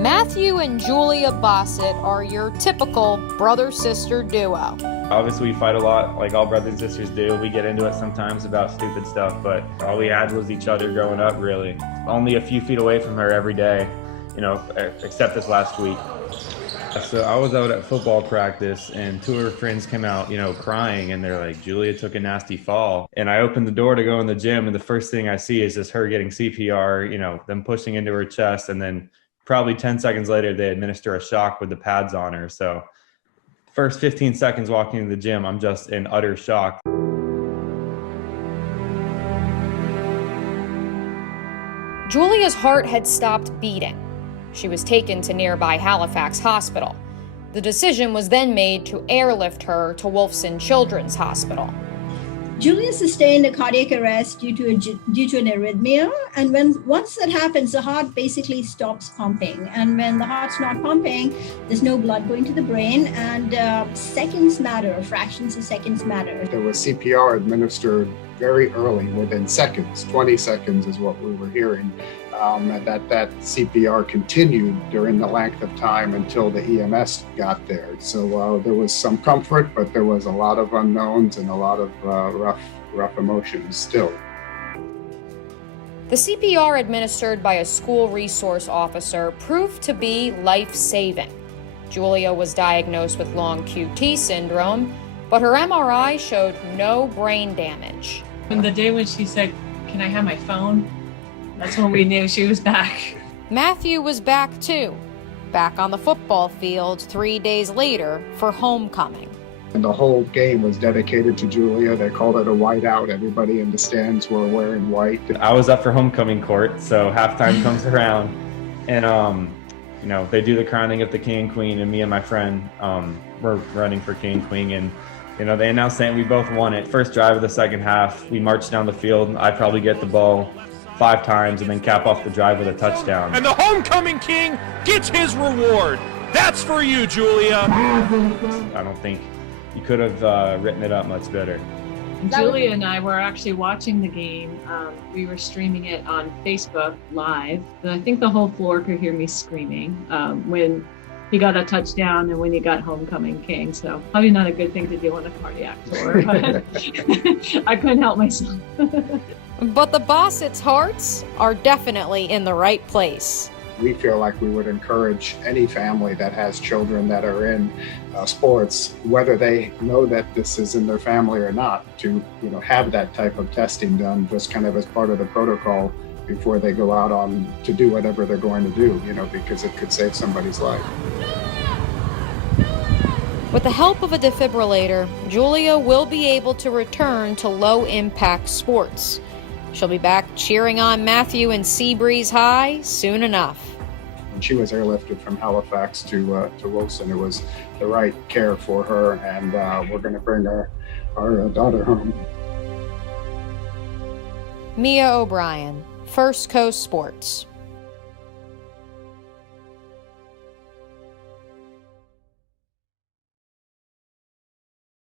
Matthew and Julia Bosset are your typical brother-sister duo. Obviously, we fight a lot like all brothers and sisters do. We get into it sometimes about stupid stuff, but all we had was each other growing up, really. Only a few feet away from her every day, except this last week. So I was out at football practice and two of her friends came out, crying, and they're like, Julia took a nasty fall. And I opened the door to go in the gym, and the first thing I see is just her getting CPR, them pushing into her chest, and then probably 10 seconds later, they administer a shock with the pads on her. So first 15 seconds walking into the gym, I'm just in utter shock. Julia's heart had stopped beating. She was taken to nearby Halifax Hospital. The decision was then made to airlift her to Wolfson Children's Hospital. Julia sustained a cardiac arrest due to an arrhythmia, and once that happens, the heart basically stops pumping. And when the heart's not pumping, there's no blood going to the brain, and seconds matter, fractions of seconds matter. There was CPR administered very early, within seconds. 20 seconds is what we were hearing. And that CPR continued during the length of time until the EMS got there. So there was some comfort, but there was a lot of unknowns and a lot of rough emotions still. The CPR administered by a school resource officer proved to be life-saving. Julia was diagnosed with long QT syndrome, but her MRI showed no brain damage. And the day when she said, "Can I have my phone?" that's when we knew she was back. Matthew was back too, back on the football field 3 days later for homecoming. And the whole game was dedicated to Julia. They called it a whiteout. Everybody in the stands were wearing white. I was up for homecoming court, so halftime comes around, and they do the crowning of the king and queen, and me and my friend were running for king and queen, and they announced that we both won it. First drive of the second half, we marched down the field. I probably get the ball 5 times and then cap off the drive with a touchdown. And the homecoming king gets his reward. That's for you, Julia. I don't think you could have written it up much better. Julia and I were actually watching the game. We were streaming it on Facebook Live. And I think the whole floor could hear me screaming when he got a touchdown and when he got homecoming king. So probably not a good thing to do on a cardiac tour, but I couldn't help myself. But the Bosset's hearts are definitely in the right place. We feel like we would encourage any family that has children that are in sports, whether they know that this is in their family or not, to have that type of testing done just kind of as part of the protocol before they go out on to do whatever they're going to do, because it could save somebody's life. With the help of a defibrillator, Julia will be able to return to low-impact sports. She'll be back cheering on Matthew and Seabreeze High soon enough. When she was airlifted from Halifax to Wilson, it was the right care for her, and we're going to bring our daughter home. Mia O'Brien, First Coast Sports.